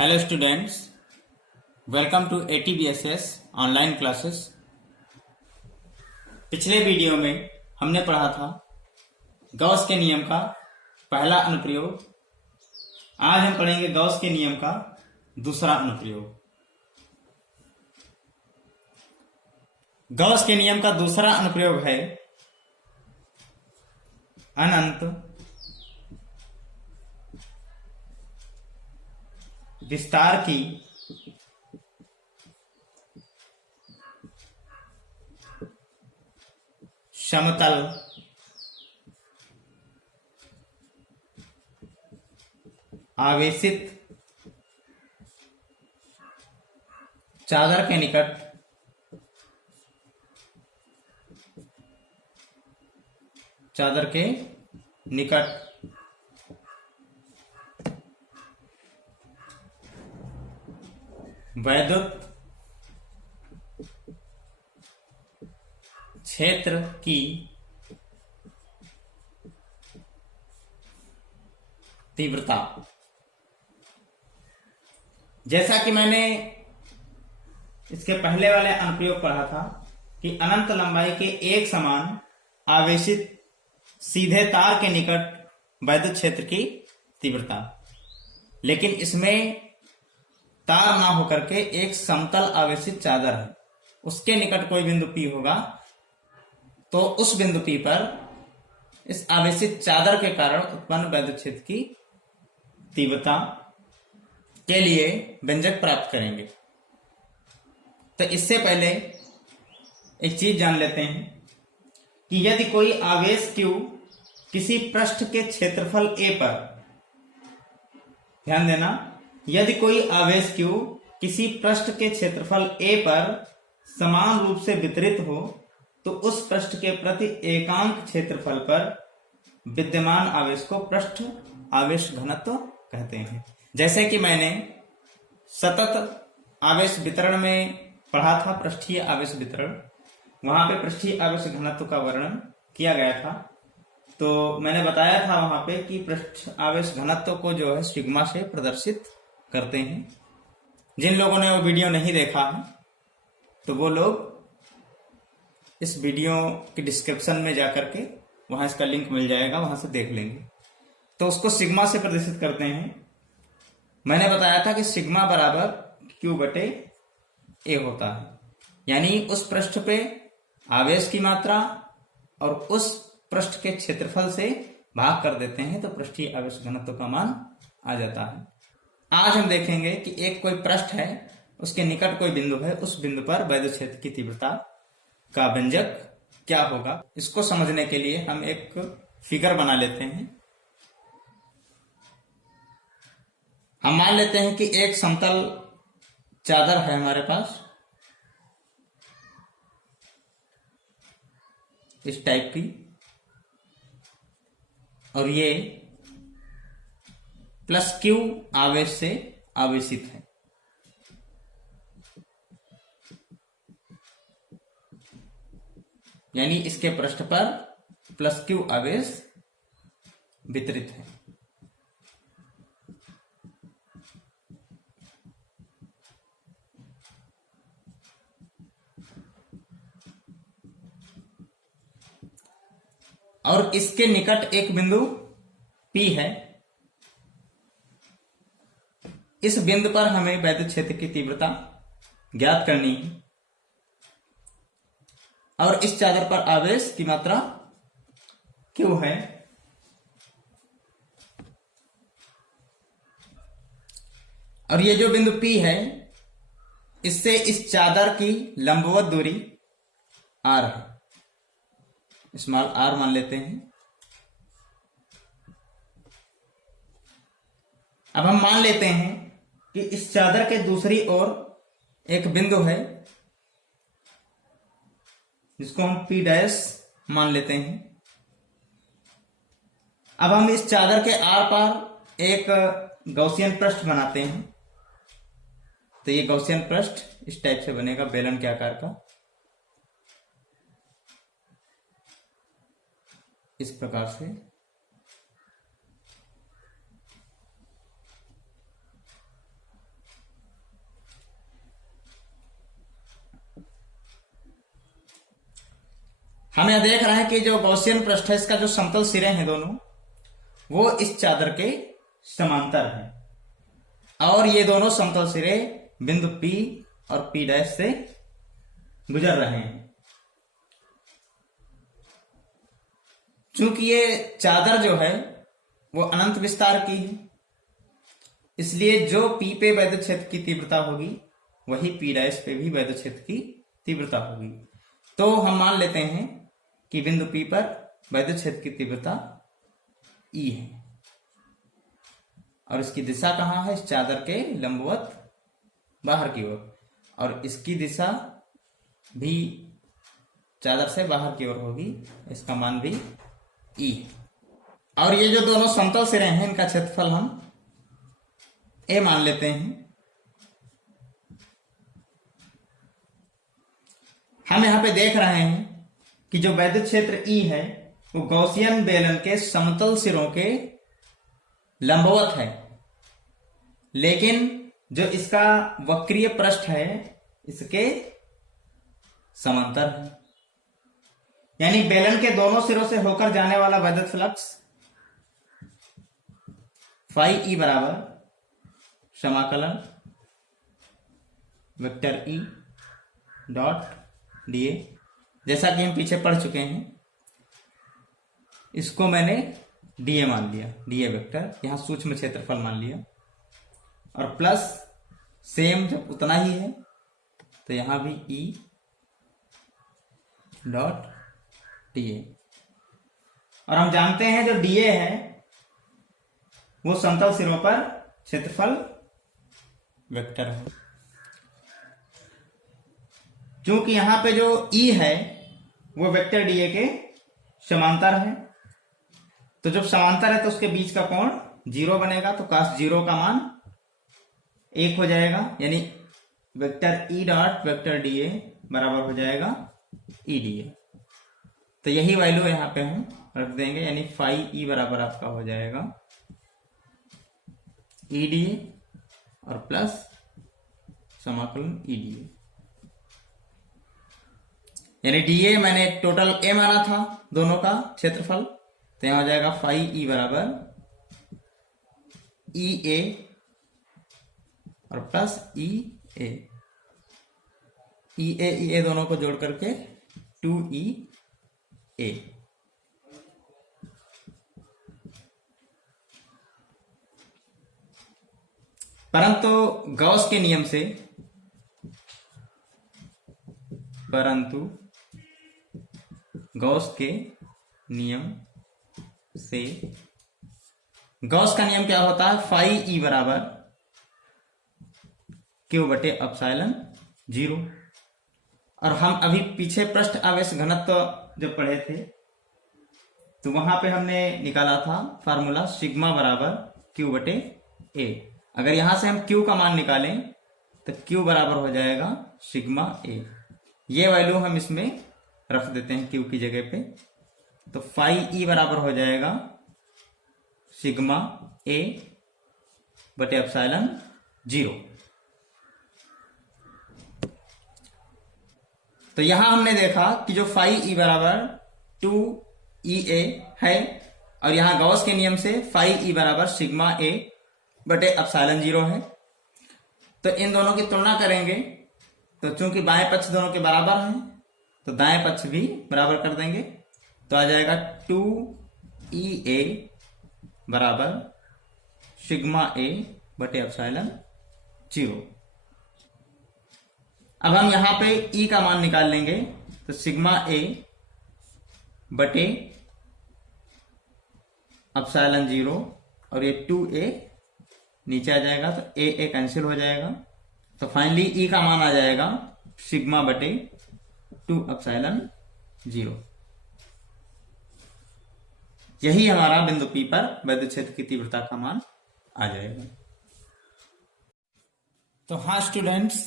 Hello students, welcome to ATBSS online classes. पिछले video में हमने पढ़ा था गॉस के नियम का पहला अनुप्रयोग। आज हम पढ़ेंगे गॉस के नियम का दूसरा अनुप्रयोग। गॉस के नियम का दूसरा अनुप्रयोग है अनंत विस्तार की समतल आवेशित चादर के निकट वैद्युत क्षेत्र की तीव्रता। जैसा कि मैंने इसके पहले वाले अनुप्रयोग पढ़ा था कि अनंत लंबाई के एक समान आवेशित सीधे तार के निकट वैद्युत क्षेत्र की तीव्रता, लेकिन इसमें तार ना होकर के एक समतल आवेशित चादर है, उसके निकट कोई बिंदु P होगा तो उस बिंदु P पर इस आवेशित चादर के कारण उत्पन्न वैद्युत क्षेत्र की तीव्रता के लिए व्यंजक प्राप्त करेंगे। तो इससे पहले एक चीज जान लेते हैं कि यदि कोई आवेश Q किसी पृष्ठ के क्षेत्रफल A पर, ध्यान देना, यदि कोई आवेश Q किसी पृष्ठ के क्षेत्रफल A पर समान रूप से वितरित हो तो उस पृष्ठ के प्रति एकांक क्षेत्रफल पर विद्यमान आवेश को पृष्ठ आवेश घनत्व कहते हैं। जैसे कि मैंने सतत आवेश वितरण में पढ़ा था, पृष्ठीय आवेश वितरण, वहां पे पृष्ठीय आवेश घनत्व का वर्णन किया गया था। तो मैंने बताया था वहां पे कि पृष्ठ आवेश घनत्व को जो है सिग्मा से प्रदर्शित करते हैं। जिन लोगों ने वो वीडियो नहीं देखा है तो वो लोग इस वीडियो के डिस्क्रिप्शन में जाकर के वहां इसका लिंक मिल जाएगा, वहां से देख लेंगे। तो उसको सिग्मा से प्रदर्शित करते हैं। मैंने बताया था कि सिग्मा बराबर Q बटे A होता है, यानी उस पृष्ठ पे आवेश की मात्रा और उस पृष्ठ के क्षेत्रफल से भाग कर देते हैं तो पृष्ठीय आवेश घनत्व का मान आ जाता है। आज हम देखेंगे कि एक कोई पृष्ठ है, उसके निकट कोई बिंदु है, उस बिंदु पर वैद्युत क्षेत्र की तीव्रता का व्यंजक क्या होगा। इसको समझने के लिए हम एक फिगर बना लेते हैं। हम मान लेते हैं कि एक समतल चादर है हमारे पास, इस टाइप की, और ये प्लस Q आवेश से आवेशित है। यानी इसके पृष्ठ पर प्लस Q आवेश वितरित है। और इसके निकट एक बिंदु P है। इस बिंदु पर हमें वैद्युत क्षेत्र की तीव्रता ज्ञात करनी है और इस चादर पर आवेश की मात्रा Q है। और ये जो बिंदु P है, इससे इस चादर की लंबवत दूरी R है, स्मॉल r मान लेते हैं। अब हम मान लेते हैं कि इस चादर के दूसरी ओर एक बिंदु है जिसको हम P डैश मान लेते हैं। अब हम इस चादर के आर पार एक गॉसियन पृष्ठ बनाते हैं। तो ये गॉसियन पृष्ठ इस टाइप से बनेगा, बेलन के आकार का, इस प्रकार से। हम यह देख रहे हैं कि जो गॉसियन पृष्ठ है इसका जो समतल सिरे हैं दोनों वो इस चादर के समांतर है और ये दोनों समतल सिरे बिंदु P और P' से गुजर रहे हैं। चूंकि ये चादर जो है वो अनंत विस्तार की है, इसलिए जो P पे वैद्युत क्षेत्र की तीव्रता होगी वही P' पे भी वैद्युत क्षेत्र की तीव्रता होगी। तो हम मान लेते हैं कि बिंदु P पर वैद्युत क्षेत्र की तीव्रता E है और इसकी दिशा कहाँ है? इस चादर के लंबवत बाहर की ओर, और इसकी दिशा भी चादर से बाहर की ओर होगी, इसका मान भी E। और ये जो दोनों समतल सिरे हैं इनका क्षेत्रफल हम A मान लेते हैं। हम यहां पे देख रहे हैं कि जो वैद्युत क्षेत्र E है वो गॉसियन बेलन के समतल सिरों के लंबवत है, लेकिन जो इसका वक्रीय पृष्ठ है इसके समांतर है। यानी बेलन के दोनों सिरों से होकर जाने वाला वैद्युत फ्लक्स फाई E बराबर समाकलन वेक्टर E डॉट dA, जैसा कि हम पीछे पढ़ चुके हैं। इसको मैंने dA मान लिया, dA वेक्टर, यहां सूक्ष्म क्षेत्रफल मान लिया, और प्लस सेम जब उतना ही है तो यहां भी E डॉट dA। और हम जानते हैं जो dA है वो समतल सिरों पर क्षेत्रफल वेक्टर है। क्योंकि यहां पे जो E है वो वेक्टर dA के समांतर है, तो जब समांतर है तो उसके बीच का कोण 0 बनेगा, तो cos 0 का मान 1 हो जाएगा, यानी vector E dot vector dA बराबर हो जाएगा E dA। तो यही वैल्यू यहां पे हम रख देंगे, यानी फाई E बराबर आपका हो जाएगा E dA और प्लस समाकलन E dA। यानी dA मैंने टोटल A माना था दोनों का क्षेत्रफल, तो यहां हो जाएगा फाई E बराबर EA और प्लस EA। EA दोनों को जोड़ करके 2EA। परंतु गॉस के नियम से गॉस का नियम क्या होता है? फाई E बराबर Q बटे एप्सिलॉन 0। और हम अभी पीछे पृष्ठ आवेश घनत्व जब पढ़े थे तो वहां पे हमने निकाला था फार्मूला सिग्मा बराबर Q बटे A। अगर यहां से हम Q का मान निकालें तो Q बराबर हो जाएगा सिग्मा A। ये वैल्यू हम इसमें रख देते हैं Q की जगह पे, तो फाई E बराबर हो जाएगा सिग्मा A बटे एप्सिलॉन 0। तो यहां हमने देखा कि जो फाई E बराबर 2EA है और यहां गॉस के नियम से फाई E बराबर सिग्मा A बटे एप्सिलॉन 0 है। तो इन दोनों की तुलना करेंगे तो चूंकि बाएं पक्ष दोनों के बराबर हैं तो दाएं पक्ष भी बराबर कर देंगे, तो आ जाएगा 2EA बराबर सिग्मा A बटे एप्सिलॉन 0। अब हम यहां पे E का मान निकाल लेंगे, तो सिग्मा A बटे एप्सिलॉन 0 और ये 2A नीचे आ जाएगा, तो A कैंसिल हो जाएगा, तो फाइनली E का मान आ जाएगा सिग्मा बटे 2 एप्सिलॉन 0। यही हमारा बिंदु P पर वैद्युत क्षेत्र की तीव्रता का मान आ जाएगा। तो हाँ स्टूडेंट्स,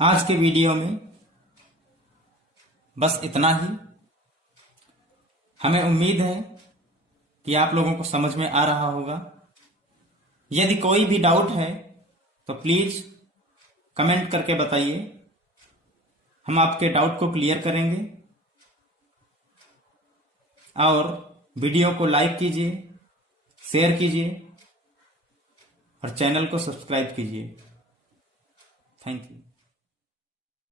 आज के वीडियो में बस इतना ही। हमें उम्मीद है कि आप लोगों को समझ में आ रहा होगा। यदि कोई भी डाउट है तो प्लीज कमेंट करके बताइए। हम आपके डाउट को क्लियर करेंगे। और वीडियो को लाइक कीजिए, शेयर कीजिए और चैनल को सब्सक्राइब कीजिए। Thank you.